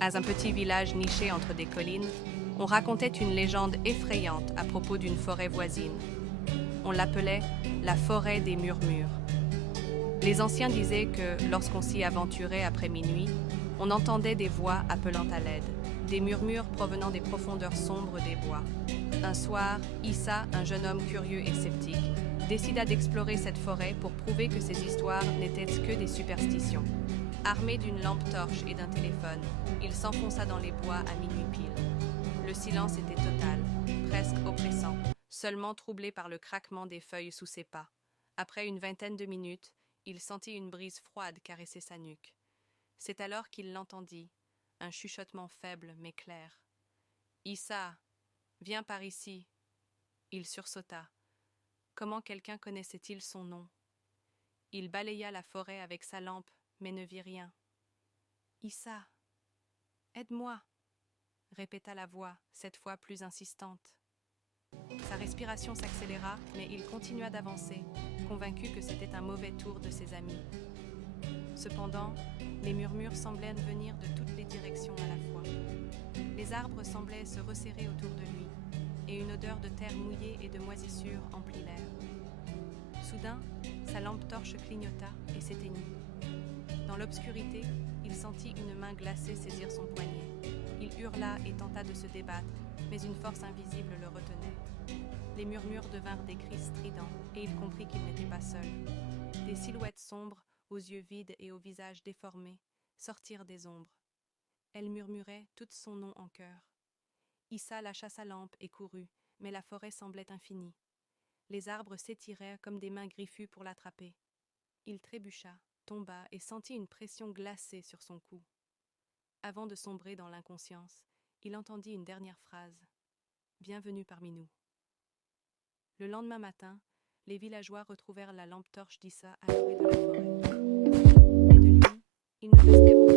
À un petit village niché entre des collines, on racontait une légende effrayante à propos d'une forêt voisine. On l'appelait la forêt des murmures. Les anciens disaient que, lorsqu'on s'y aventurait après minuit, on entendait des voix appelant à l'aide, des murmures provenant des profondeurs sombres des bois. Un soir, Issa, un jeune homme curieux et sceptique, décida d'explorer cette forêt pour prouver que ces histoires n'étaient que des superstitions. Armé d'une lampe torche et d'un téléphone, il s'enfonça dans les bois à minuit pile. Le silence était total, presque oppressant, seulement troublé par le craquement des feuilles sous ses pas. Après une vingtaine de minutes, il sentit une brise froide caresser sa nuque. C'est alors qu'il l'entendit, un chuchotement faible mais clair. « Issa, viens par ici. » Il sursauta. Comment quelqu'un connaissait-il son nom? Il balaya la forêt avec sa lampe, mais ne vit rien. « Issa, aide-moi !» répéta la voix, cette fois plus insistante. Sa respiration s'accéléra, mais il continua d'avancer, convaincu que c'était un mauvais tour de ses amis. Cependant, les murmures semblaient venir de toutes les directions à la fois. Les arbres semblaient se resserrer autour de lui, et une odeur de terre mouillée et de moisissure emplit l'air. Soudain, sa lampe torche clignota et s'éteignit. Dans l'obscurité, il sentit une main glacée saisir son poignet. Il hurla et tenta de se débattre, mais une force invisible le retenait. Les murmures devinrent des cris stridents, et il comprit qu'il n'était pas seul. Des silhouettes sombres, aux yeux vides et au visage déformé, sortirent des ombres. Elles murmuraient tout son nom en chœur. Issa lâcha sa lampe et courut, mais la forêt semblait infinie. Les arbres s'étirèrent comme des mains griffues pour l'attraper. Il trébucha, tomba et sentit une pression glacée sur son cou. Avant de sombrer dans l'inconscience, il entendit une dernière phrase. « Bienvenue parmi nous. » Le lendemain matin, les villageois retrouvèrent la lampe torche d'Issa à l'orée de la forêt. Mais de lui, il ne restait